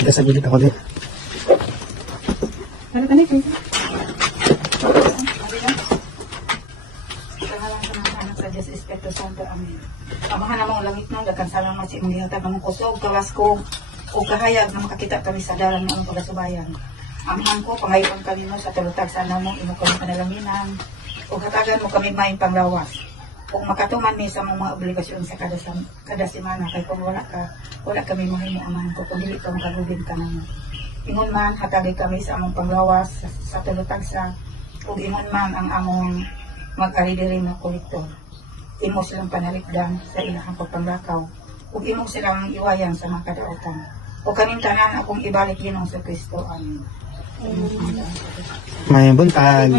Kita sa gilid ako din. Ano ka na ito? Sa Diyos Espiritu Santo, Amen. Amahan namang langit nang dakansalang masih manghihatag ng kusog, kawas ko, o kahayag na makakita kami sa dalan ng pagasubayan. Amahan ko, pangayon kami mo sa tulutag sa namong imo kami panalanginan, o hatagan mo kami maing panglawas. Kung makatuman mi sa mga obligasyon sa kada semana, kay kung wala kami mahimo amahan ko, kung dili ka makagubin ka naman. Ingon man, hatagay kami sa among panglawas sa tulutag sa, ug ingon man ang among mag-aridiri na kolektor. Imo silang panalikdan sa ilahang pagpanglakaw, ug imo silang iwayan sa mga kadaotan. O kaming tanan akong ibalik Ginoo sa Kristo. Amen. May buntag.